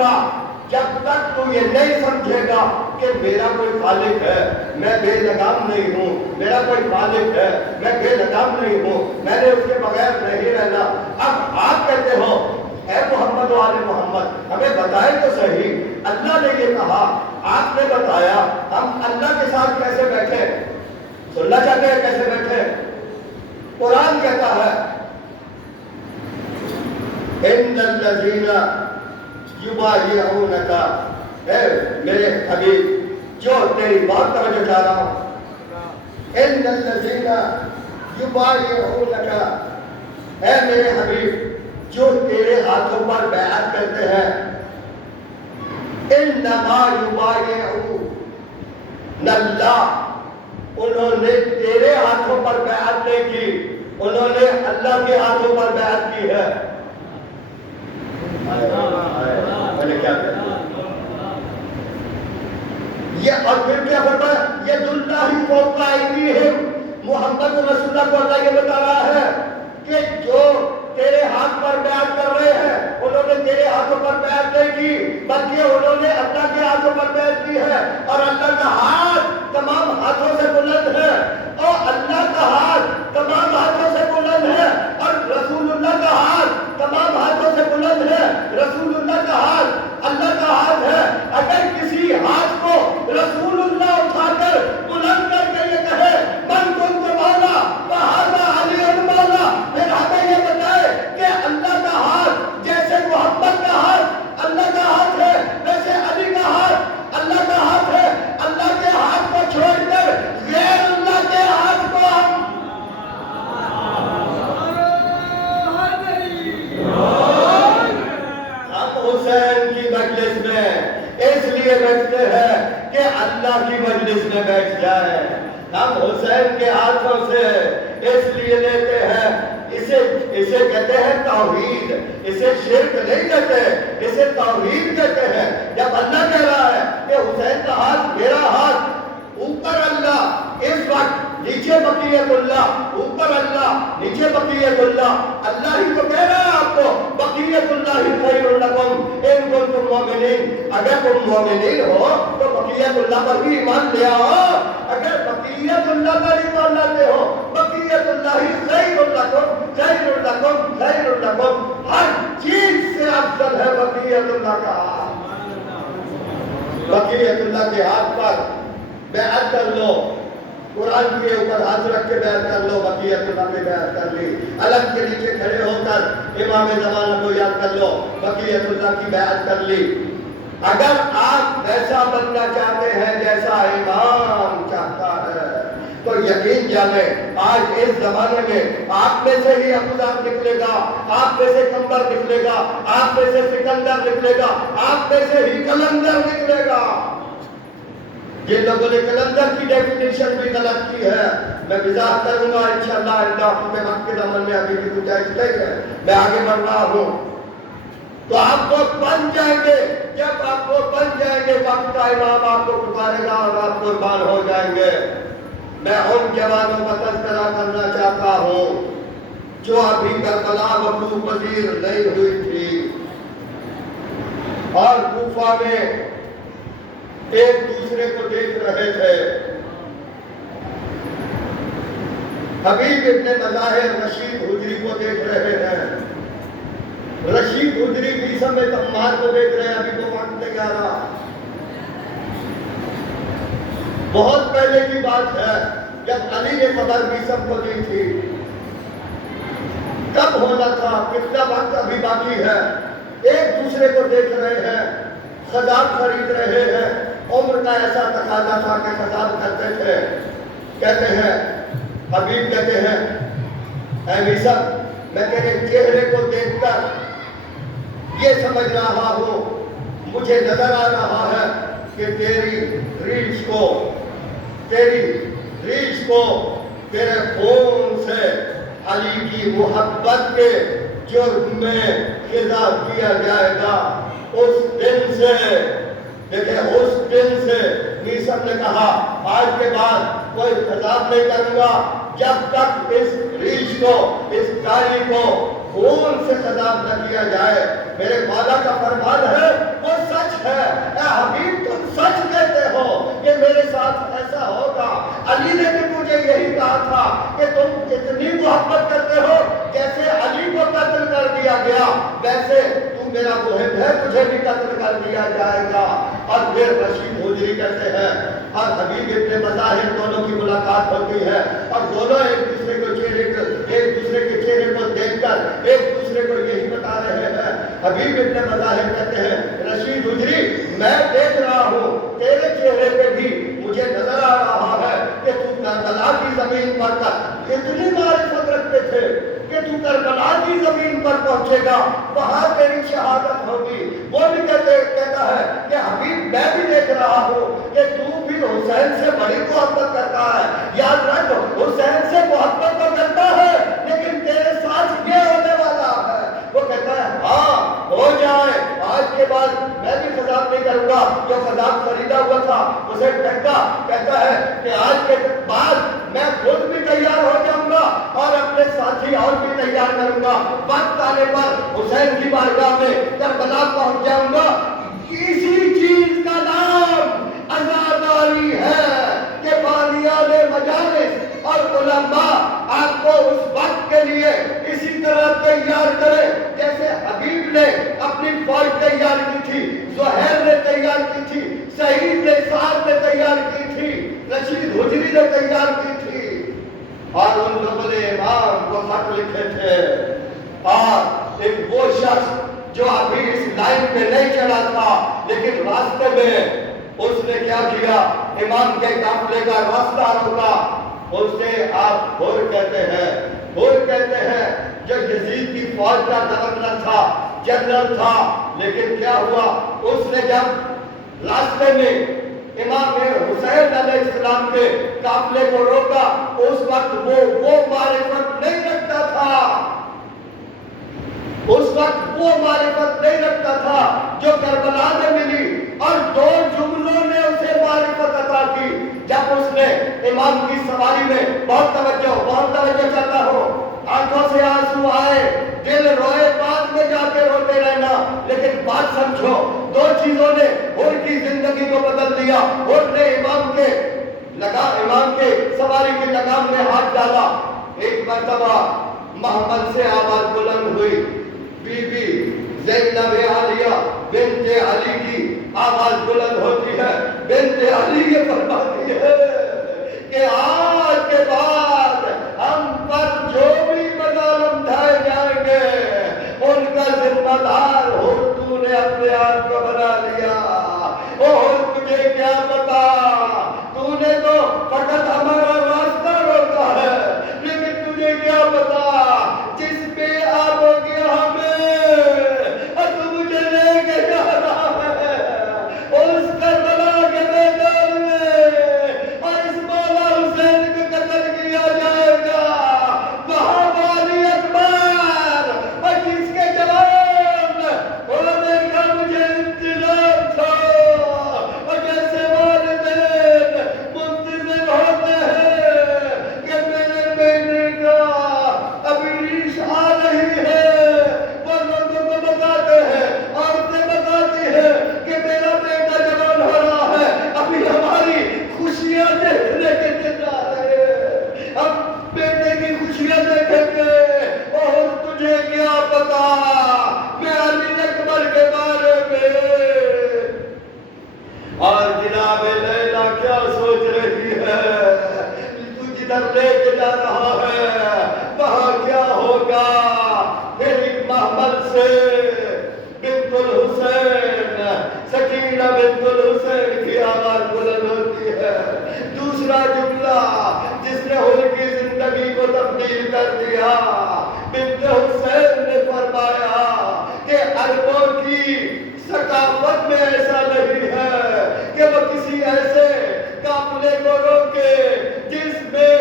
ہوگا جب تک تو یہ نہیں سمجھے گا کہ میرا کوئی خالق ہے، میں بے لگام نہیں ہوں، میرا کوئی خالق ہے، میں بے لگام نہیں ہوں، میں نے اس کے بغیر نہیں رہنا۔ اب آپ کہتے ہو اے محمد و آل محمد ہمیں بتائیں تو صحیح، اللہ نے یہ کہا، آپ نے بتایا، ہم اللہ کے ساتھ کیسے بیٹھے؟ سننا چاہتے ہیں کیسے بیٹھے؟ قرآن کہتا ہے ان الذین یبایعونک، اے میرے حبیب جو تیری بات توجہ چاہ رہا ہوں، ان الذین یبایعونک، اے میرے حبیب جو تیرے ہاتھوں پر بیعت کرتے ہیں، انما یبایعون اللہ، انہوں نے تیرے ہاتھوں پر بیعت نہیں کی، انہوں نے اللہ کے ہاتھوں پر بیعت کی ہے۔ میں نے کیا کہا یہ؟ اور پھر کیا فرمایا؟ ید اللہ فوق ایدیہم، محمد رسول اللہ کو اللہ یہ بتا رہا ہے کہ جو تیرے ہاتھ پر بیعت کر رہے ہیں انہوں نے تیرے ہاتھوں پر بیعت نہیں کی، بلکہ انہوں نے اللہ کے ہاتھوں پر بیعت کی ہے، اور اللہ کا ہاتھ تمام ہاتھوں سے بلند ہے، اور اللہ کا ہاتھ تمام ہاتھوں سے بلند ہے، اور رسول اللہ کا ہاتھ تمام ہاتھوں سے بلند ہے۔ رسول اللہ کا ہاتھ اللہ کا ہاتھ ہے۔ اگر کسی ہاتھ کو رسول اللہ اٹھا کر بلند کر کے یہ کہے من کنت مولا فہذا علی المولا، پھر ہمیں یہ بتائے کہ اللہ کا ہاتھ جیسے محمد کا ہاتھ اللہ کا ہاتھ ہے، ویسے علی کا ہاتھ اللہ کا ہاتھ ہے۔ اللہ کے ہاتھ کو چھوڑ کر غیر اللہ کے ہاتھ کو ہم حسین کی مجلس میں اس لیے بیٹھتے ہیں کہ اللہ کی مجلس میں بیٹھ جائے، ہم حسین کے ہاتھوں سے اس لیے لیتے ہیں، اسے کہتے ہیں توحید، اسے شرک نہیں کہتے، اسے توحید کہتے ہیں۔ جب اللہ کہہ رہا ہے کہ حسین کا ہاتھ میرا ہاتھ، اوپر اللہ، اس وقت نیچے بقیت اللہ، اوپر اللہ نیچے بقیت اللہ، اللہ ہی تو کہہ رہا ہے آپ کو بقیت اللہ خیر لکم ان کنتم مومنین، اگر تم مومنین ہو تو بقیت اللہ پر بھی ایمان لے آؤ، اگر بقیت اللہ پر ایمان لاتے ہو بقیت اللہ خیر لکم خیر لکم خیر لکم، ہر چیز سے افضل ہے بقیت اللہ کا ہاتھ۔ بقیت اللہ کے ہاتھ پر بیعت کر لو، قرآن کے اوپر ہاتھ رکھ کے بیعت کر لو، بقیت اللہ نے بیعت کر لی، علم کے نیچے کھڑے ہو کر امام زمانہ کو یاد کر لو، بقیت اللہ کی بیعت کر لی۔ اگر آپ ایسا بننا چاہتے ہیں جیسا امام چاہتا ہے تو یقین جانیں آج اس زمانے میں آپ میں سے ہی ابو ذر نکلے گا، آپ میں سے کمبر نکلے گا، آپ میں سے سکندر نکلے گا، آپ میں سے ہی کلندر نکلے گا۔ جن لوگوں نے کلندر کی ڈیفینیشن بھی غلط کی ہے میں وضاحت کروں گا انشاءاللہ، میں وقت کے زمن میں ابھی بھی گنجائش نہیں ہے، میں آگے بڑھ رہا ہوں۔ تو آپ کو بن جائیں گے، جب آپ کو بن جائیں گے وقت کا امام آپ کو پکارے گا اور آپ قربان ہو جائیں گے۔ میں ان جوانوں کا تذکرہ کرنا چاہتا ہوں جو ابھی کربلا وقوع پذیر نہیں ہوئی تھی اور کوفہ میں ایک دوسرے کو دیکھ رہے تھے۔ حبیب ابن مظاہر رشید حجری کو دیکھ رہے ہیں، رشید حجری بیسم تمہار کو دیکھ رہے ہیں، ابھی وہ وقت نہیں آ رہا، بہت پہلے کی بات ہے جب علی نے خبر بیسم کو دی تھی۔ کب ہونا تھا، کتنا وقت ابھی باقی ہے، ایک دوسرے کو دیکھ رہے ہیں، خضاب خرید رہے ہیں، عمر کا ایسا تقاضا تھا کہ خضاب کرتے تھے۔ کہتے ہیں حبیب کہتے ہیں اے بیسم میں تیرے چہرے کو دیکھ کر یہ سمجھ رہا ہوں، مجھے نظر آ رہا ہے کہ تیری ریچھ کو تیرے خون سے علی کی محبت کے جرم میں خضاب کیا جائے گا۔ اس دن سے دیکھیں، اس دن سے بیسم نے کہا آج کے بعد کوئی خضاب نہیں کروں گا جب تک اس ریچھ کو، اس داڑھی کو خون سے خضاب نہ کیا جائے۔ میرے مولا کا فرمان ہے وہ علی نے بھی مجھے یہی کہا تھا کہ تم اتنی محبت کرتے ہو، جیسے علی کو قتل کر دیا گیا ویسے تم میرا محب ہے، تجھے بھی قتل کر دیا جائے گا۔ اور پھر رشید حجری کہتے ہیں اور حبیب ابن مظاہر دونوں کی ملاقات ہوتی ہے اور دونوں ایک دوسرے کے چہرے کو دیکھ کر ایک دوسرے کو یہی بتا رہے ہیں۔ حبیب ابن مظاہر کہتے ہیں رشید حجری میں دیکھ رہا ہوں تیرے چہرے پہ بھی مجھے نظر آ رہا ہے کہ تو کربلا کی زمین پر اتنی معرفت رکھتے تھے کہ تو کربلا کی زمین پر پہنچے گا، وہاں تیری شہادت ہوگی۔ وہ بھی کہتا ہے کہ حبیب میں بھی دیکھ رہا ہوں کہ تو بھی حسین سے بڑی محبت کرتا ہے، یاد رکھ حسین سے محبت تو کرتا ہے لیکن تیرے ساتھ یہ ہونے والا ہے۔ وہ کہتا ہے ہاں ہو جائے، آج کے بعد میں بھی خضاب نہیں کروں گا، جو خضاب خریدا ہوا تھا اسے کہتا ہے کہ آج کے بعد میں خود بھی تیار ہو جاؤں گا اور اپنے ساتھی اور بھی تیار کروں گا، وقت آنے پر حسین کی بارگاہ میں کربلا پہنچ جاؤں گا۔ اسی چیز کا نام عزاداری ہے کہ بالیان مجالس اور علماء آپ کو اس وقت کے لیے اسی طرح تیار کرے جیسے حبیب نے اپنی فوج تیار کی تھی، زہیر نے تیار کی تھی، سعید نے سعد نے تیار کی تھی، رشید حجری نے تیار کی تھی، اور ان لوگوں نے امام کو خط لکھے تھے۔ اور ایک وہ شخص جو ابھی اس لائن پہ نہیں چلا تھا لیکن راستے میں اس نے کیا کیا، امام کے قافلے کا راستہ روکا، اس سے آپ ہور کہتے ہیں جو یزید کی فوج کا گورنر تھا، جنرل تھا، لیکن کیا ہوا اس نے جب راستے میں امام حسین علیہ السلام کے قافلے کو روکا اس وقت وہ معرفت نہیں رکھتا تھا، اس وقت وہ معرفت نہیں رکھتا تھا جو کربلا میں ملی، اور دو جملوں نے اسے معرفت عطا کی۔ جب اس نے امام کی سواری میں بہت توجہ کرتا ہو، آنکھوں سے آنسو آئے، دل روئے، بعد میں جا کے روتے رہنا، لیکن بات سمجھو دو چیزوں نے ان کی زندگی کو بدل دیا۔ ان نے امام کے سواری کی لگام میں ہاتھ ڈالا، ایک مرتبہ محمد سے آواز بلند ہوئی، بی بی زینب عالیہ بنت علی کی آواز بلند ہوتی ہے، بنت علی یہ فرماتی ہے کہ آج کے بعد ہم پر جو بھی مظالم ڈھائے جائیں گے ان کا ذمہ دار ہو تو نے اپنے آپ کو بنا لیا۔ اور تجھے کیا پتا، تو نے تو فقط ہمارا راستہ روکا ہے، لیکن تجھے کیا پتا جس پہ آپ ہو گیا ہمیں اور تو مجھے لے کے جا رہا ہے اس کربلا کے میدان میں، اور اس مولا حسین کو قتل کیا جائے گا، وہاں والی اکبر اور جس کے جوان ہونے کا مجھے انتظار تھا، اور جیسے والدین منتظر ہوتے ہیں کہ میرے بیٹے کا ابھی ریش آ رہی ہے، وہ لوگوں کو بتاتے ہیں، عورتیں بتاتی ہیں کہ میرا بیٹا جوان ہو رہا ہے، ابھی ہماری خوشیاں دیکھنے کے دن آ رہے ہیں، ہم بیٹے کی خوشیاں دیکھیں گے۔ اور تجھے کیا پتا میں علی اکبر کے بارے میں، اور جناب لیلا کیا سوچ رہی ہے، تو جدھر لے کے جا رہا ہے وہاں کیا ہوگا۔ پھر ایک محمل سے بنت الحسین، سکینہ بنت الحسین کی آواز بلند ہوتی ہے، دوسرا جملہ جس نے ان کی زندگی کو تبدیل کر دیا، بنت حسین نے فرمایا کہ عربوں کی ثقافت میں ایسا نہیں ہے کہ وہ کسی ایسے قافلے کو روکے جس میں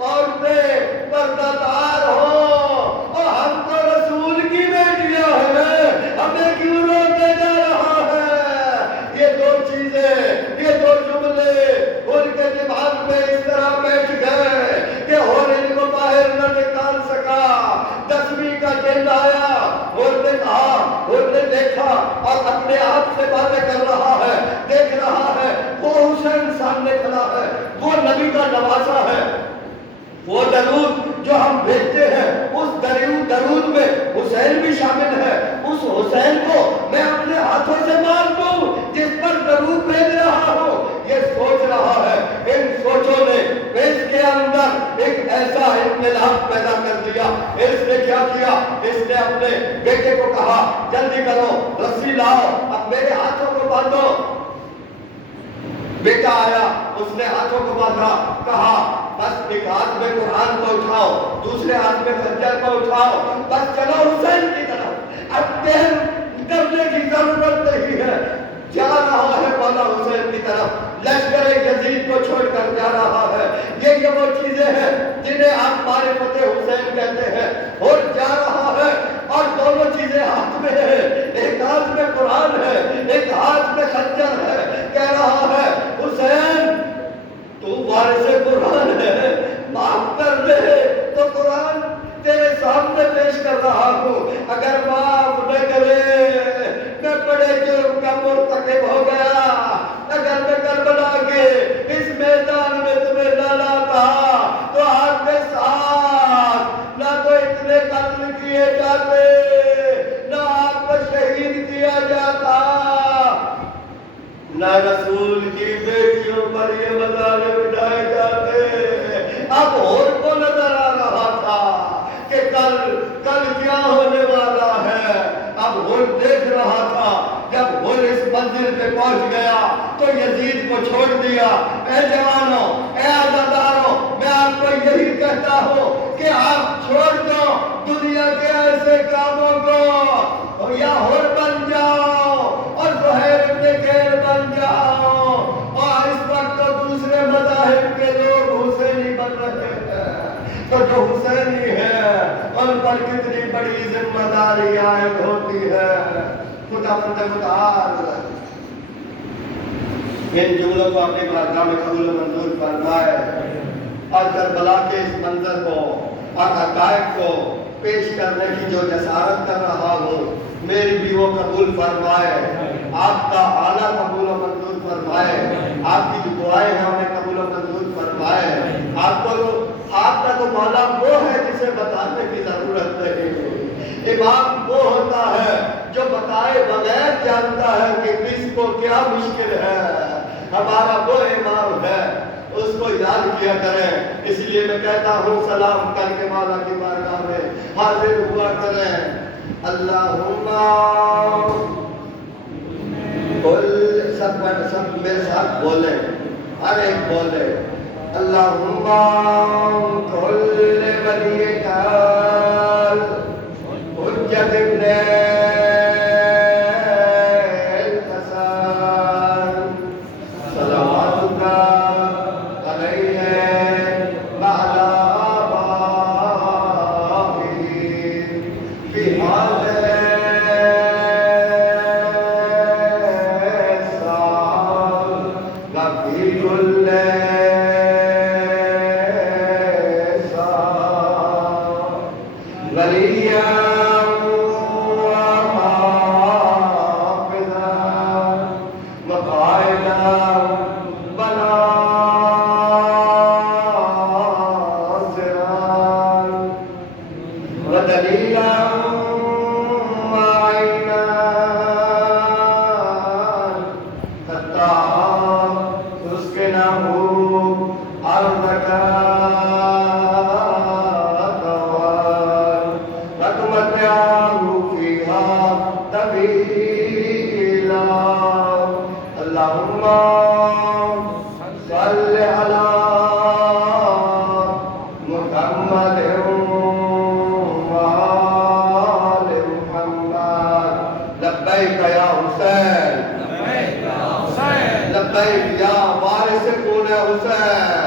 عورتیں پردہ دار ہوں، اور ہم تو رسول کی بیٹیاں ہیں، ہمیں کیوں روکے جا رہا ہے۔ یہ دو چیزیں، یہ دو جملے ان کے دماغ میں اس طرح بیٹھ گئے کہ اور ان کو باہر نہ نکال سکا۔ 10ویں کا دن آیا، اور نے کہا، اور نے دیکھا اور اپنے آپ سے باتیں کر رہا ہے، دیکھ رہا ہے وہ حسین سامنے کھڑا ہے، وہ نبی کا نواسا ہے۔ وہ درود جو ہم بھیجتے ہیں اس درود میں حسین بھی شامل ہے۔ اس حسین کو میں اپنے ہاتھوں سے مار دوں جس پر درود بھیج رہا ہوں، یہ سوچ رہا ہے۔ ان سوچوں نے اس کے اندر ایک ایسا انقلاب پیدا کر دیا۔ اس نے کیا کیا؟ اس نے اپنے بیٹے کو کہا جلدی کرو، رسی لاؤ، اب میرے ہاتھوں کو باندھو۔ بیٹا آیا، اس نے ہاتھوں کو باندھا، کہا بس ایک ہاتھ میں قرآن کو اٹھاؤ، دوسرے ہاتھ میں خنجر کو اٹھاؤ، بس چلو حسین کی طرف، اب دیر کرنے کی ضرورت نہیں ہے۔ جا رہا ہے مولا حسین کی طرف، لشکر یزید کو چھوڑ کر جا رہا ہے۔ یہ وہ چیزیں ہیں جنہیں آپ معرفت حسین کہتے ہیں، اور جا رہا ہے اور دونوں چیزیں ہاتھ میں ہیں، ایک ہاتھ میں قرآن ہے، ایک ہاتھ میں خنجر ہے۔ کہہ رہا ہے حسین تو وارث قرآن ہے، معاف کر دے، تو قرآن تیرے سامنے پیش کر رہا ہوں، اگر معاف نہ کرے میں بڑے جرم کا مرتکب ہو گیا۔ اگر میں کربلا کے اس میدان میں تمہیں نہ لاتا تو آپ کے ساتھ نہ تو اتنے قتل کیے جاتے، نہ آپ کو شہید کیا جاتا، نہ رسول کی بیٹیوں پر یہ مظالم اٹھائے جاتے۔ اب اور کو نظر آ رہا تھا کہ کل کیا ہونے والا ہے۔ اب وہ دیکھ رہا تھا، جب وہ اس منزل پہ پہنچ گیا تو یزید کو چھوڑ دیا۔ اے جوانوں، اے عزاداروں، میں آپ کو یہی کہتا ہوں کہ آپ چھوڑ دو دنیا کے ایسے کاموں کو، یا ہور بن جاؤ اور زہیر ابن خیر بن جاؤ۔ اور اس وقت تو دوسرے مذاہب کے لوگ حسینی بن رہے ہیں، تو جو حسینی ہے ان پر کتنی بڑی ذمہ داری عائد ہوتی ہے۔ خدا متعال ان جملوں کو اپنی بارگاہ میں قبول و منظور فرمائے، اور کربلا کے اس منظر کو اور حقائق کو پیش کرنے کی جو جسارت کر رہا ہوں، میری بھی وہ قبول فرمائے، آپ کا اعلیٰ قبول و منظور فرمائے، آپ کی جو دعائیں ہیں انہیں قبول و منظور فرمائے۔ آپ کا تو مولا وہ ہے جسے بتانے کی ضرورت نہیں۔ امام وہ ہوتا ہے جو بتائے بغیر جانتا ہے کہ کس کو کیا مشکل ہے۔ ہمارا وہ امام ہے، اس کو یاد کیا کریں۔ اس لیے میں کہتا ہوں سلام کر کے مولا کی بارگاہ میں حاضر ہوا کریں۔ اللہم سب میرے ساتھ بولیں، ہر ایک بولے اللہم کل ولی کال حجت ابن الحسن صلواتک علیہ وعلی آبائہ فی حاضر لبیک یا وارث کون ہے حسین،